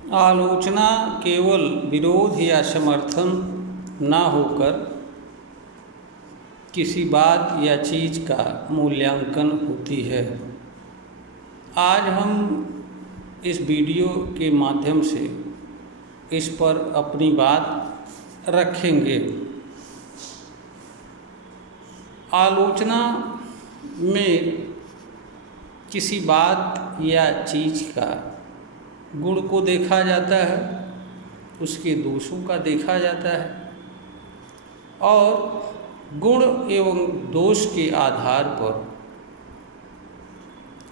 आलोचना केवल विरोध या समर्थन न होकर किसी बात या चीज़ का मूल्यांकन होती है। आज हम इस वीडियो के माध्यम से इस पर अपनी बात रखेंगे। आलोचना में किसी बात या चीज़ का गुण को देखा जाता है, उसके दोषों का देखा जाता है और गुण एवं दोष के आधार पर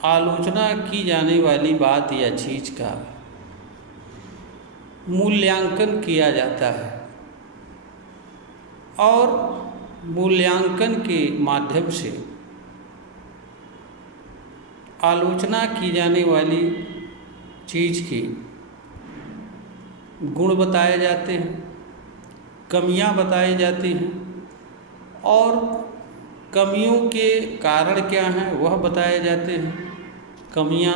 आलोचना की जाने वाली बात या चीज़ का मूल्यांकन किया जाता है और मूल्यांकन के माध्यम से आलोचना की जाने वाली चीज़ के गुण बताए जाते हैं, कमियां बताई जाती हैं और कमियों के कारण क्या हैं वह बताए जाते हैं। कमियां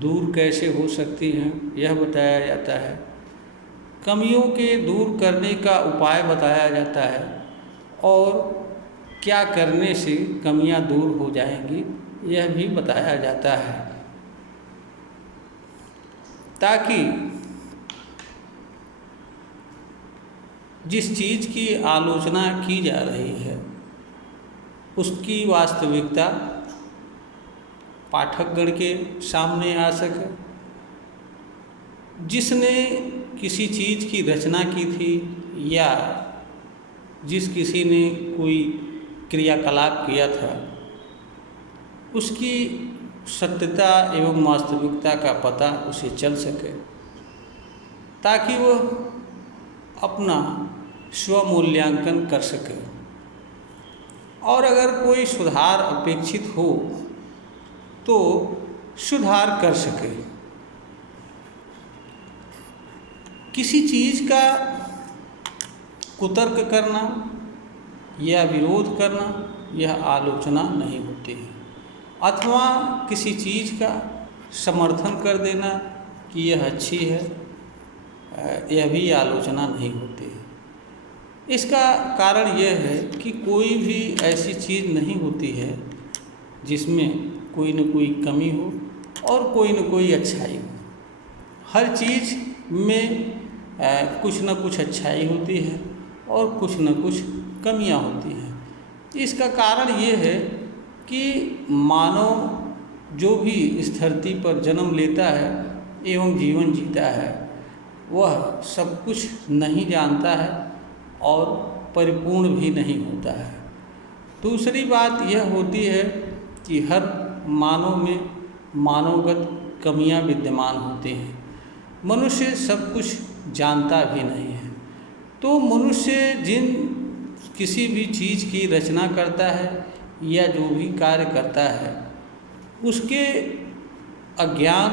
दूर कैसे हो सकती हैं यह बताया जाता है। कमियों के दूर करने का उपाय बताया जाता है और क्या करने से कमियां दूर हो जाएंगी यह भी बताया जाता है, ताकि जिस चीज़ की आलोचना की जा रही है उसकी वास्तविकता पाठकगण के सामने आ सके। जिसने किसी चीज़ की रचना की थी या जिस किसी ने कोई क्रियाकलाप किया था उसकी सत्यता एवं वास्तविकता का पता उसे चल सके, ताकि वह अपना स्वमूल्यांकन कर सके और अगर कोई सुधार अपेक्षित हो तो सुधार कर सके। किसी चीज़ का कुतर्क करना या विरोध करना यह आलोचना नहीं होती है, अथवा किसी चीज़ का समर्थन कर देना कि यह अच्छी है, यह भी आलोचना नहीं होती है। इसका कारण यह है कि कोई भी ऐसी चीज़ नहीं होती है जिसमें कोई न कोई कमी हो और कोई न कोई अच्छाई हो। हर चीज़ में कुछ न कुछ अच्छाई होती है और कुछ न कुछ कमियां होती हैं। इसका कारण ये है कि मानव जो भी इस धरती पर जन्म लेता है एवं जीवन जीता है वह सब कुछ नहीं जानता है और परिपूर्ण भी नहीं होता है। दूसरी बात यह होती है कि हर मानव में मानवगत कमियां विद्यमान होती हैं। मनुष्य सब कुछ जानता भी नहीं है, तो मनुष्य किसी भी चीज़ की रचना करता है या जो भी कार्य करता है उसके अज्ञान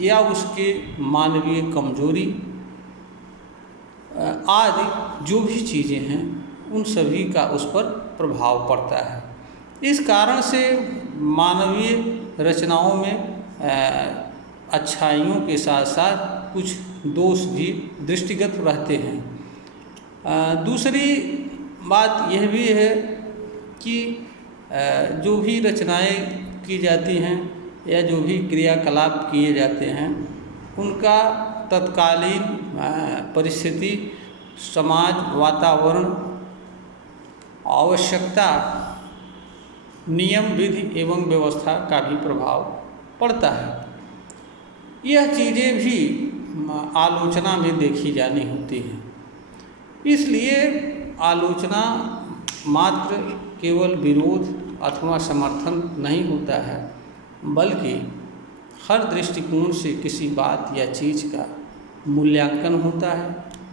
या उसके मानवीय कमजोरी आदि जो भी चीज़ें हैं उन सभी का उस पर प्रभाव पड़ता है। इस कारण से मानवीय रचनाओं में अच्छाइयों के साथ साथ कुछ दोष भी दृष्टिगत रहते हैं। दूसरी बात यह भी है कि जो भी रचनाएं की जाती हैं या जो भी क्रियाकलाप किए जाते हैं उनका तत्कालीन परिस्थिति, समाज, वातावरण, आवश्यकता, नियम, विधि एवं व्यवस्था का भी प्रभाव पड़ता है। यह चीज़ें भी आलोचना में देखी जानी होती हैं। इसलिए आलोचना मात्र केवल विरोध अथवा समर्थन नहीं होता है, बल्कि हर दृष्टिकोण से किसी बात या चीज़ का मूल्यांकन होता है,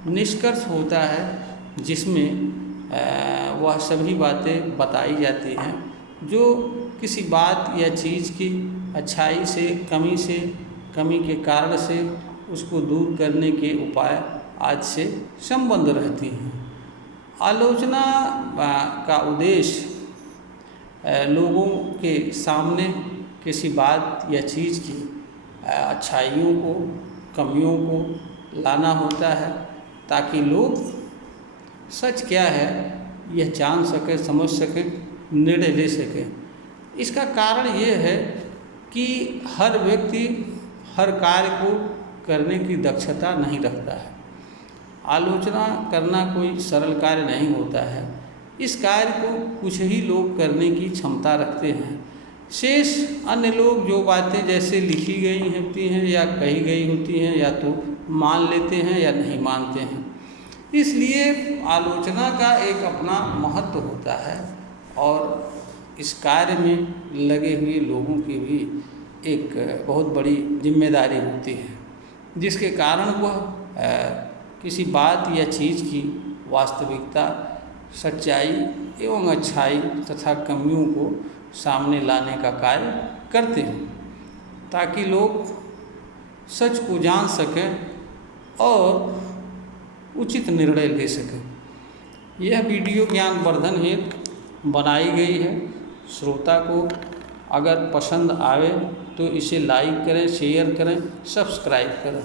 निष्कर्ष होता है, जिसमें वह सभी बातें बताई जाती हैं जो किसी बात या चीज़ की अच्छाई से, कमी के कारण से उसको दूर करने के उपाय आज से संबंध रहती हैं। आलोचना का उद्देश्य लोगों के सामने किसी बात या चीज़ की अच्छाइयों को कमियों को लाना होता है, ताकि लोग सच क्या है यह जान सकें, समझ सकें, निर्णय ले सकें। इसका कारण ये है कि हर व्यक्ति हर कार्य को करने की दक्षता नहीं रखता है। आलोचना करना कोई सरल कार्य नहीं होता है। इस कार्य को कुछ ही लोग करने की क्षमता रखते हैं। शेष अन्य लोग जो बातें जैसे लिखी गई होती हैं या कही गई होती हैं, या तो मान लेते हैं या नहीं मानते हैं। इसलिए आलोचना का एक अपना महत्व होता है, और इस कार्य में लगे हुए लोगों की भी एक बहुत बड़ी जिम्मेदारी होती है, जिसके कारण वह किसी बात या चीज़ की वास्तविकता, सच्चाई एवं अच्छाई तथा कमियों को सामने लाने का कार्य करते हैं, ताकि लोग सच को जान सकें और उचित निर्णय ले सकें। यह वीडियो ज्ञानवर्धन हेतु बनाई गई है। श्रोता को अगर पसंद आवे तो इसे लाइक करें, शेयर करें, सब्सक्राइब करें।